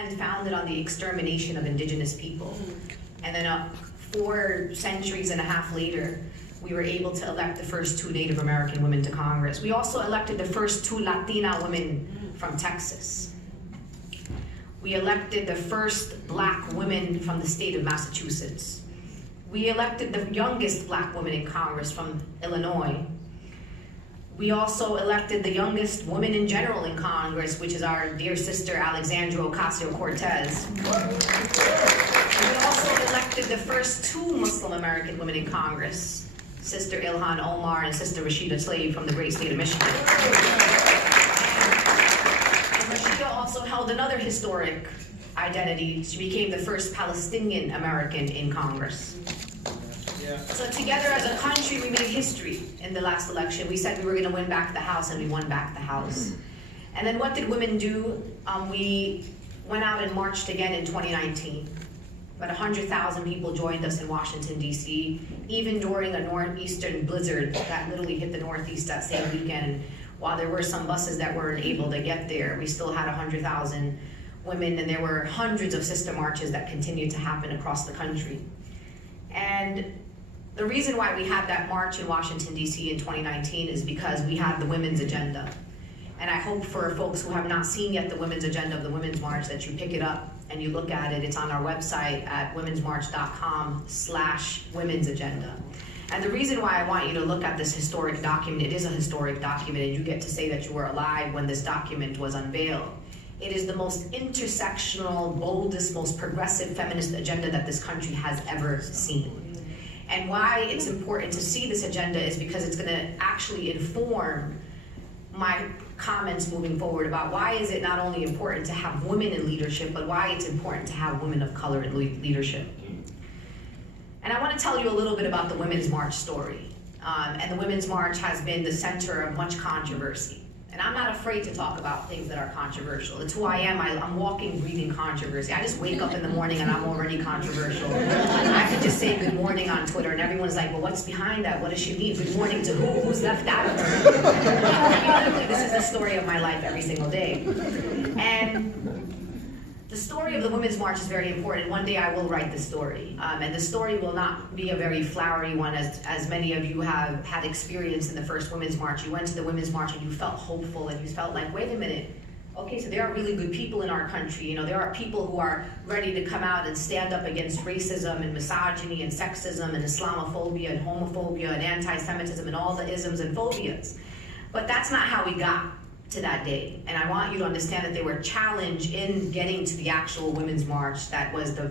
land founded on the extermination of indigenous people. And then 4 centuries and a half later, we were able to elect the first 2 Native American women to Congress. We also elected the first 2 Latina women from Texas. We elected the first Black women from the state of Massachusetts. We elected the youngest Black woman in Congress from Illinois. We also elected the youngest woman in general in Congress, which is our dear sister Alexandra Ocasio-Cortez. We also elected the first 2 Muslim American women in Congress, Sister Ilhan Omar and Sister Rashida Tlaib from the great state of Michigan. And Rashida also held another historic identity. She became the first Palestinian American in Congress. So together as a country, we made history in the last election. We said we were going to win back the House, and we won back the House. And then what did women do? We went out and marched again in 2019. About 100,000 people joined us in Washington, D.C., even during a northeastern blizzard that literally hit the Northeast that same weekend. While there were some buses that weren't able to get there, we still had 100,000 women, and there were hundreds of sister marches that continued to happen across the country. And the reason why we had that march in Washington, D.C. in 2019 is because we had the women's agenda. And I hope for folks who have not seen yet the women's agenda of the Women's March that you pick it up and you look at it. It's on our website at womensmarch.com/women's agenda. And the reason why I want you to look at this historic document, it is a historic document, and you get to say that you were alive when this document was unveiled. It is the most intersectional, boldest, most progressive feminist agenda that this country has ever seen. And why it's important to see this agenda is because it's going to actually inform my comments moving forward about why is it not only important to have women in leadership, but why it's important to have women of color in leadership. And I want to tell you a little bit about the Women's March story. And the Women's March has been the center of much controversy. And I'm not afraid to talk about things that are controversial. It's who I am. I'm walking, breathing controversy. I just wake up in the morning and I'm already controversial. I could just say good morning on Twitter and everyone's like, well, what's behind that? What does she mean? Good morning to who? Who's left out of her? Literally, this is the story of my life every single day. And the story of the Women's March is very important. One day I will write the story. And the story will not be a very flowery one, as many of you have had experience in the first Women's March. You went to the Women's March and you felt hopeful and you felt like, wait a minute, okay, so there are really good people in our country. You know, there are people who are ready to come out and stand up against racism and misogyny and sexism and Islamophobia and homophobia and anti-Semitism and all the isms and phobias. But that's not how we got to that day. And I want you to understand that they were challenged in getting to the actual Women's March that was the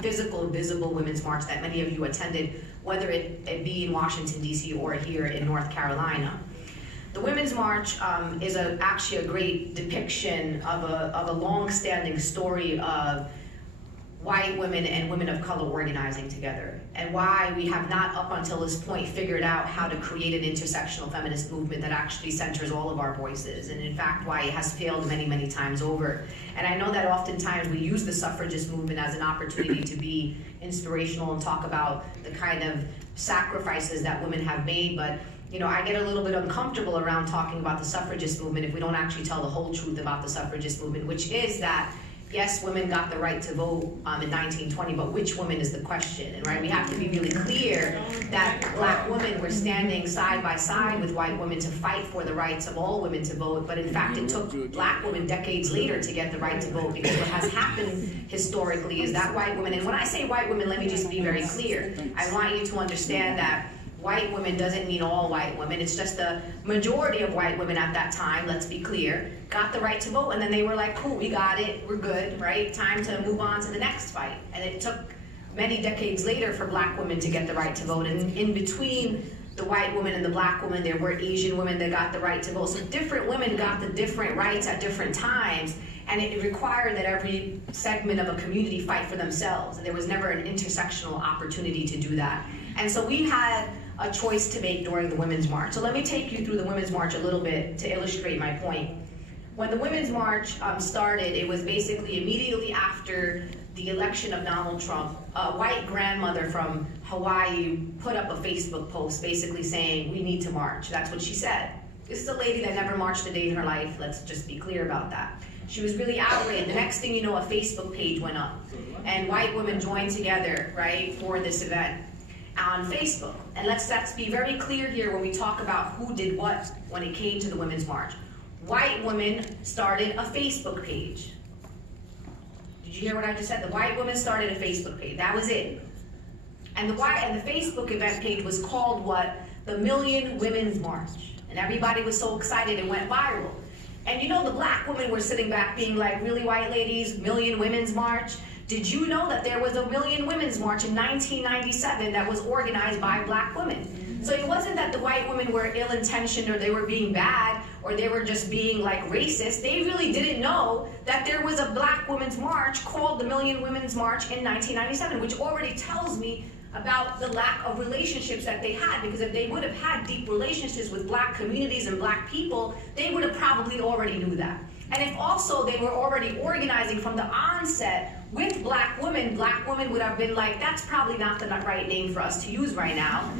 physical, visible Women's March that many of you attended, whether it be in Washington, D.C. or here in North Carolina. The Women's March is actually a great depiction of a long-standing story of white women and women of color organizing together, and why we have not up until this point figured out how to create an intersectional feminist movement that actually centers all of our voices, and in fact why it has failed many, many times over. And I know that oftentimes we use the suffragist movement as an opportunity to be inspirational and talk about the kind of sacrifices that women have made, but you know, I get a little bit uncomfortable around talking about the suffragist movement if we don't actually tell the whole truth about the suffragist movement, which is that yes, women got the right to vote in 1920, but which woman is the question? And right, we have to be really clear that Black women were standing side by side with white women to fight for the rights of all women to vote. But in fact, it took Black women decades later to get the right to vote, because what has happened historically is that white women, and when I say white women, let me just be very clear. I want you to understand that white women doesn't mean all white women. It's just the majority of white women at that time, let's be clear, got the right to vote, and then they were like, cool, we got it, we're good, right? Time to move on to the next fight. And it took many decades later for Black women to get the right to vote. And in between the white woman and the Black woman, there were Asian women that got the right to vote. So different women got the different rights at different times, and it required that every segment of a community fight for themselves. And there was never an intersectional opportunity to do that. And so we had a choice to make during the Women's March. So let me take you through the Women's March a little bit to illustrate my point. When the Women's March started, it was basically immediately after the election of Donald Trump. A white grandmother from Hawaii put up a Facebook post basically saying, we need to march. That's what she said. This is a lady that never marched a day in her life. Let's just be clear about that. She was really outraged. The next thing you know, a Facebook page went up, and white women joined together, right, for this event on Facebook. And let's be very clear here when we talk about who did what when it came to the Women's March. White women started a Facebook page. Did you hear what I just said? The white women started a Facebook page. That was it. And the Facebook event page was called what? The Million Women's March. And everybody was so excited it went viral. And you know the black women were sitting back being like, really, white ladies, Million Women's March? Did you know that there was a Million Women's March in 1997 that was organized by black women? So it wasn't that the white women were ill-intentioned or they were being bad or they were just being like racist. They really didn't know that there was a black women's march called the Million Women's March in 1997, which already tells me about the lack of relationships that they had, because if they would have had deep relationships with black communities and black people, they would have probably already knew that. And if also they were already organizing from the onset with black women would have been like, that's probably not the right name for us to use right now.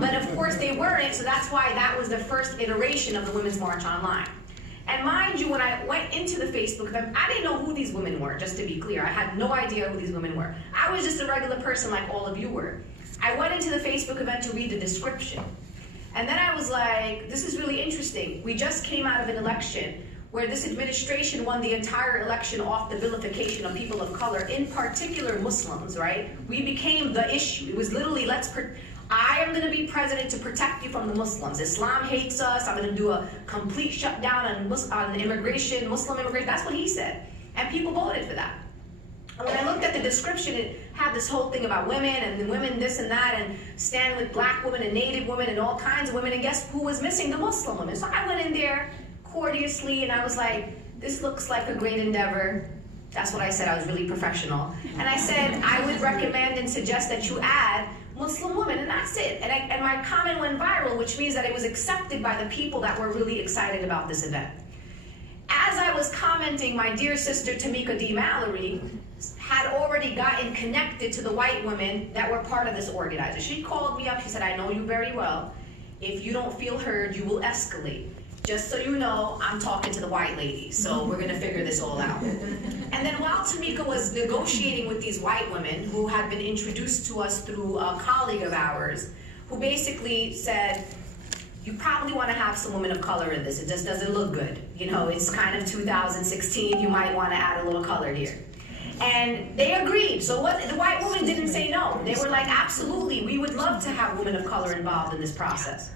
But of course they weren't, so that's why that was the first iteration of the Women's March Online. And mind you, when I went into the Facebook event, I didn't know who these women were, just to be clear. I had no idea who these women were. I was just a regular person like all of you were. I went into the Facebook event to read the description. And then I was like, this is really interesting. We just came out of an election where this administration won the entire election off the vilification of people of color, in particular Muslims, right? We became the issue. It was literally, I am going to be president to protect you from the Muslims. Islam hates us. I'm going to do a complete shutdown on immigration, Muslim immigration. That's what he said. And people voted for that. And when I looked at the description, it had this whole thing about women and women this and that, and stand with black women and native women and all kinds of women. And guess who was missing? The Muslim women. So I went in there courteously and I was like, this looks like a great endeavor. That's what I said. I was really professional. And I said, I would recommend and suggest that you add Muslim women, and that's it. And my comment went viral, which means that it was accepted by the people that were really excited about this event. As I was commenting, my dear sister Tamika D. Mallory had already gotten connected to the white women that were part of this organizer. She called me up, she said, I know you very well. If you don't feel heard, you will escalate. Just so you know, I'm talking to the white ladies, so we're gonna figure this all out. And then while Tamika was negotiating with these white women who had been introduced to us through a colleague of ours, who basically said, you probably wanna have some women of color in this, it just doesn't look good. You know, it's kind of 2016, you might wanna add a little color here. And they agreed, so the white women didn't say no. They were like, absolutely, we would love to have women of color involved in this process.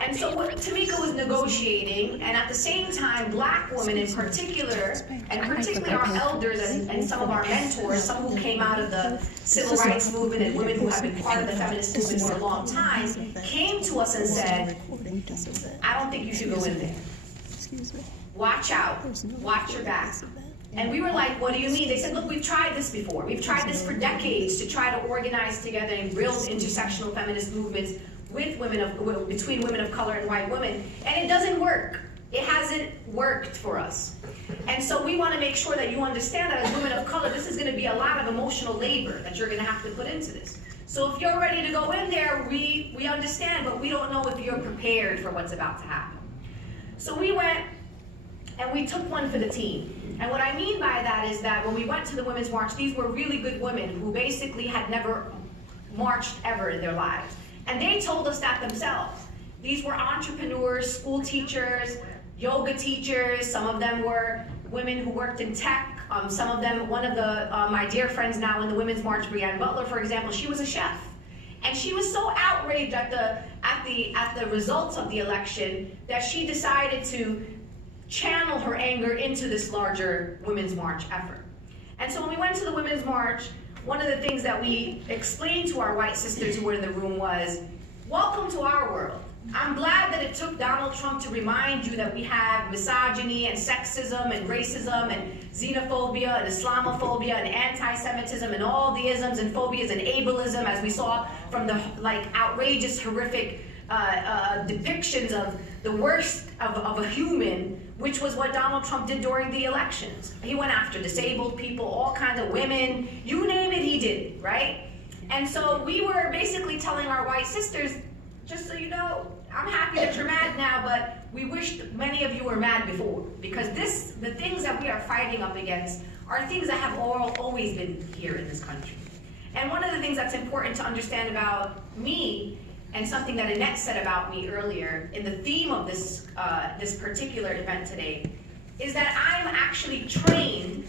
And so what Tamika was negotiating, and at the same time, black women in particular, and particularly our elders and some of our mentors, some who came out of the civil rights movement and women who have been part of the feminist movement for a long time, came to us and said, I don't think you should go in there. Watch out, watch your back. And we were like, what do you mean? They said, look, we've tried this before. We've tried this for decades to try to organize together and build intersectional feminist movements with between women of color and white women, and it doesn't work. It hasn't worked for us. And so we want to make sure that you understand that as women of color, this is going to be a lot of emotional labor that you're going to have to put into this. So if you're ready to go in there, we understand, but we don't know if you're prepared for what's about to happen. So we went and we took one for the team. And what I mean by that is that when we went to the Women's March, these were really good women who basically had never marched ever in their lives. And they told us that themselves. These were entrepreneurs, school teachers, yoga teachers. Some of them were women who worked in tech. Some of them, one of my dear friends now in the Women's March, Brianne Butler, for example, she was a chef. And she was so outraged at the results of the election that she decided to channel her anger into this larger Women's March effort. And so when we went to the Women's March, one of the things that we explained to our white sisters who were in the room was, welcome to our world. I'm glad that it took Donald Trump to remind you that we have misogyny and sexism and racism and xenophobia and Islamophobia and anti-Semitism and all the isms and phobias and ableism, as we saw from the outrageous, horrific depictions of the worst of a human, which was what Donald Trump did during the elections. He went after disabled people, all kinds of women, you name it, he did it, right? And so we were basically telling our white sisters, just so you know, I'm happy that you're mad now, but we wish many of you were mad before, because the things that we are fighting up against are things that have always been here in this country. And one of the things that's important to understand about me, and something that Annette said about me earlier in the theme of this particular event today, is that I'm actually trained.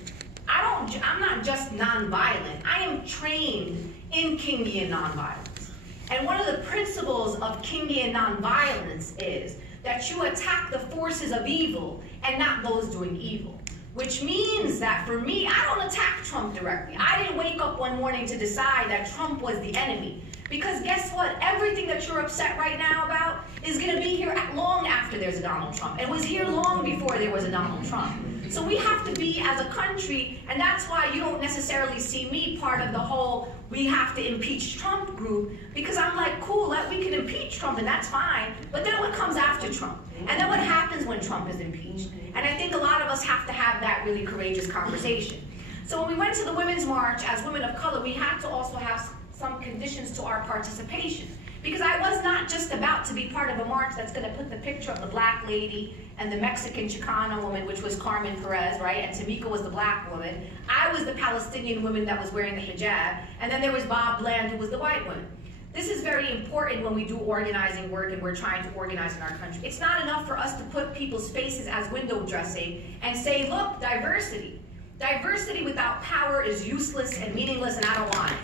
I'm not just nonviolent. I am trained in Kingian nonviolence. And one of the principles of Kingian nonviolence is that you attack the forces of evil and not those doing evil. Which means that for me, I don't attack Trump directly. I didn't wake up one morning to decide that Trump was the enemy. Because guess what? Everything that you're upset right now about is going to be here long after there's a Donald Trump. It was here long before there was a Donald Trump. So we have to be, as a country, and that's why you don't necessarily see me part of the whole we have to impeach Trump group, because I'm like, cool, we can impeach Trump and that's fine, but then what comes after Trump? And then what happens when Trump is impeached? And I think a lot of us have to have that really courageous conversation. So when we went to the Women's March as women of color, we had to also have some conditions to our participation. Because I was not just about to be part of a march that's going to put the picture of the black lady and the Mexican Chicana woman, which was Carmen Perez, right? And Tamika was the black woman. I was the Palestinian woman that was wearing the hijab. And then there was Bob Bland, who was the white woman. This is very important when we do organizing work and we're trying to organize in our country. It's not enough for us to put people's faces as window dressing and say, look, diversity. Diversity without power is useless and meaningless, and I don't want it.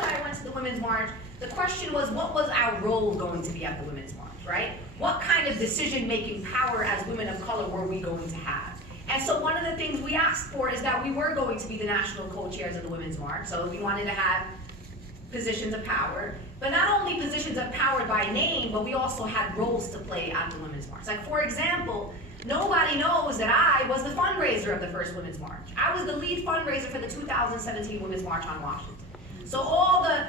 When I went to the Women's March, the question was, what was our role going to be at the Women's March, right? What kind of decision-making power as women of color were we going to have? And so one of the things we asked for is that we were going to be the national co-chairs of the Women's March, so we wanted to have positions of power, but not only positions of power by name, but we also had roles to play at the Women's March. Like, for example, nobody knows that I was the fundraiser of the first Women's March. I was the lead fundraiser for the 2017 Women's March on Washington. So all the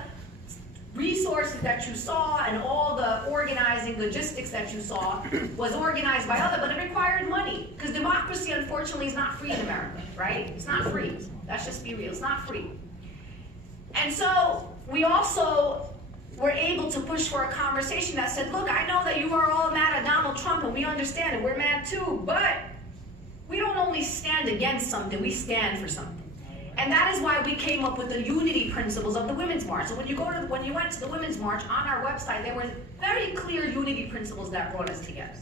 resources that you saw and all the organizing logistics that you saw was organized by others, but it required money. Because democracy, unfortunately, is not free in America, right? It's not free. Let's just be real. It's not free. And so we also were able to push for a conversation that said, look, I know that you are all mad at Donald Trump, and we understand it. We're mad too, but we don't only stand against something, we stand for something. And that is why we came up with the unity principles of the Women's March. So when you went to the Women's March, on our website, there were very clear unity principles that brought us together.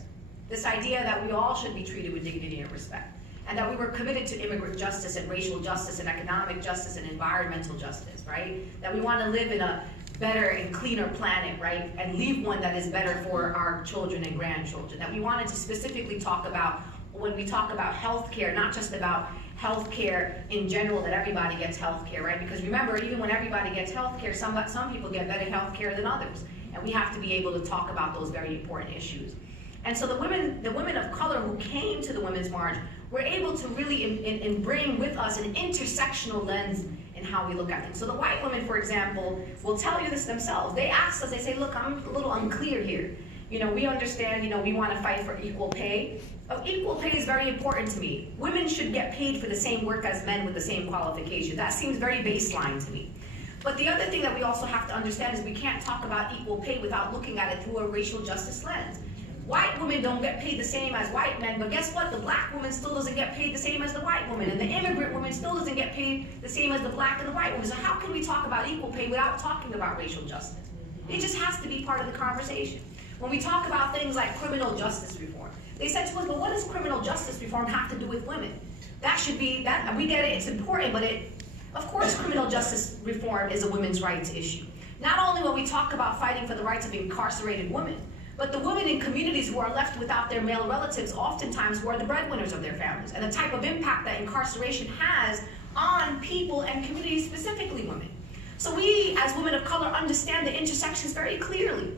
This idea that we all should be treated with dignity and respect, and that we were committed to immigrant justice and racial justice and economic justice and environmental justice, right? That we want to live in a better and cleaner planet, right? And leave one that is better for our children and grandchildren. That we wanted to specifically talk about, when we talk about healthcare, not just about healthcare in general, that everybody gets healthcare, right? Because remember, even when everybody gets healthcare, some people get better healthcare than others. And we have to be able to talk about those very important issues. And so the women of color who came to the Women's March were able to really and bring with us an intersectional lens in how we look at things. So the white women, for example, will tell you this themselves. They ask us, they say, look, I'm a little unclear here. We understand, we want to fight for equal pay. Equal pay is very important to me. Women should get paid for the same work as men with the same qualification. That seems very baseline to me. But the other thing that we also have to understand is we can't talk about equal pay without looking at it through a racial justice lens. White women don't get paid the same as white men, but guess what? The black woman still doesn't get paid the same as the white woman, and the immigrant woman still doesn't get paid the same as the black and the white woman. So how can we talk about equal pay without talking about racial justice? It just has to be part of the conversation. When we talk about things like criminal justice reform, they said to us, well, what does criminal justice reform have to do with women? That should be, we get it, it's important, but of course criminal justice reform is a women's rights issue. Not only when we talk about fighting for the rights of incarcerated women, but the women in communities who are left without their male relatives, oftentimes who are the breadwinners of their families, and the type of impact that incarceration has on people and communities, specifically women. So we, as women of color, understand the intersections very clearly.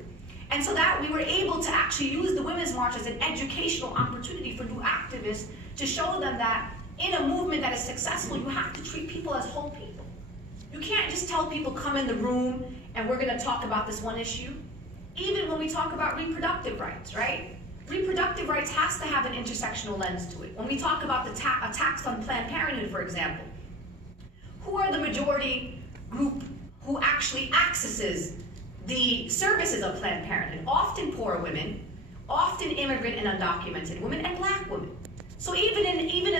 And so that we were able to actually use the Women's March as an educational opportunity for new activists to show them that in a movement that is successful, you have to treat people as whole people. You can't just tell people, come in the room and we're going to talk about this one issue. Even when we talk about reproductive rights, right? Reproductive rights has to have an intersectional lens to it. When we talk about the attacks on Planned Parenthood, for example, who are the majority group who actually accesses the services of Planned Parenthood, often poor women, often immigrant and undocumented women, and black women. So even